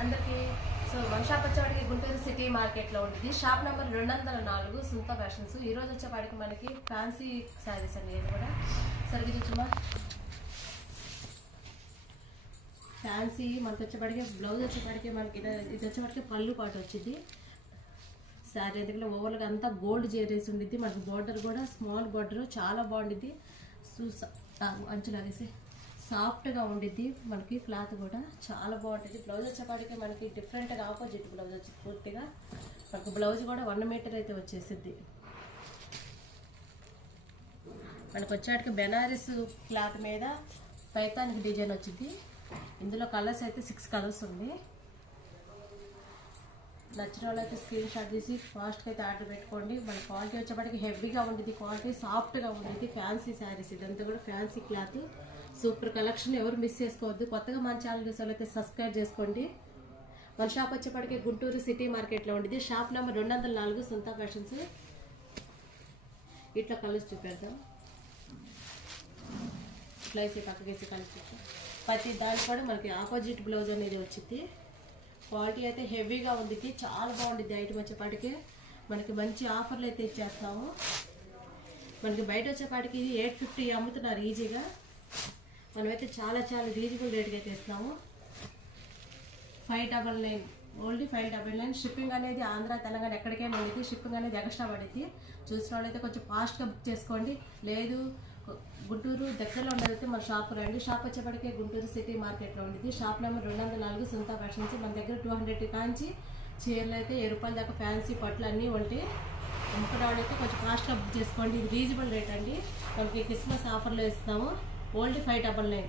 అందరికీ సో మన షాప్ వచ్చేవాడికి గుంటూరు సిటీ మార్కెట్లో ఉంటుంది. Shop number 204 Sunta fashions. ఈరోజు వచ్చేవాడికి మనకి ఫ్యాన్సీ శారీస్ అండి. ఇది కూడా సరిగ్గా చూసుమా ఫ్యాన్సీ మనకి వచ్చేవాడికి బ్లౌజ్ వచ్చేవాడికి మనకి ఇది వచ్చేవాడికి పళ్ళు పాటు వచ్చింది. శారీ ఎందుకంటే ఓవర్గా అంతా గోల్డ్ జేరేసి ఉండిద్ది. మనకి బార్డర్ కూడా స్మాల్ బార్డర్ చాలా బాగుండిద్ది. అంచులాగేసి సాఫ్ట్గా ఉండిద్ది. మనకి క్లాత్ కూడా చాలా బాగుంటుంది. బ్లౌజ్ వచ్చేపాటికి మనకి డిఫరెంట్గా ఆపోజిట్ బ్లౌజ్ వచ్చింది. పూర్తిగా మనకు బ్లౌజ్ కూడా 1 మీటర్ అయితే వచ్చేసిద్ది. మనకు వచ్చేటికి బెనారస్ క్లాత్ మీద పైతానికి డిజైన్ వచ్చింది. ఇందులో కలర్స్ అయితే 6 కలర్స్ ఉంది. నచ్చిన వాళ్ళు అయితే స్క్రీన్ షాట్ తీసి ఫాస్ట్గా అయితే ఆర్డర్ పెట్టుకోండి. మన క్వాలిటీ వచ్చేప్పటికి హెవీగా ఉంటుంది. క్వాలిటీ సాఫ్ట్గా ఉంటుంది. ఫ్యాన్సీ శారీస్ ఇదంతా కూడా ఫ్యాన్సీ క్లాత్. Super collection. ఎవరు మిస్ చేసుకోవద్దు. కొత్తగా మన ఛానల్ చూసే అయితే సబ్స్క్రైబ్ చేసుకోండి. మన షాప్ వచ్చేప్పటికి గుంటూరు సిటీ మార్కెట్లో ఉంటుంది. Shop number 204 Sunta fashions. ఇట్లా కలర్స్ చూపెడతాం. ఇట్లా వేసి పక్కకేసి కలిసి ప్రతి దానికి కూడా మనకి ఆపోజిట్ బ్లౌజ్ అనేది వచ్చింది. క్వాలిటీ అయితే హెవీగా ఉంది. చాలా బాగుంటుంది. ఐటమ్ వచ్చేపాటికి మనకి మంచి ఆఫర్లు అయితే ఇచ్చేస్తున్నాము. మనకి బయట వచ్చేపాటికి 850 అమ్ముతున్నారు ఈజీగా. మనమైతే చాలా రీజనబుల్ రేట్కి అయితే ఇస్తున్నాము. 599 ఓన్లీ 599. షిప్పింగ్ అనేది ఆంధ్ర తెలంగాణ ఎక్కడికైనా ఉండేది. షిప్పింగ్ అనేది ఎక్స్ట్రా పడుతుంది. చూసిన వాళ్ళైతే కొంచెం ఫాస్ట్గా బుక్ చేసుకోండి. లేదు గుంటూరు దగ్గరలో ఉండేదైతే మన షాప్ రండి. షాప్ వచ్చేప్పటికే గుంటూరు సిటీ మార్కెట్లో ఉండేది. Shop number 204 Sunta fashions. మన దగ్గర 200 కాంచి చీరలు అయితే 10 రూపాయల దాకా ఫ్యాన్సీ పట్లు అన్నీ ఉంటాయి. అమ్ముకునే వాళ్ళైతే కొంచెం ఫాస్ట్గా బుక్ చేసుకోండి. ఇది రీజనబుల్ రేట్ అండి. మనకి క్రిస్మస్ ఆఫర్లో ఇస్తాము. ఓన్లీ 599.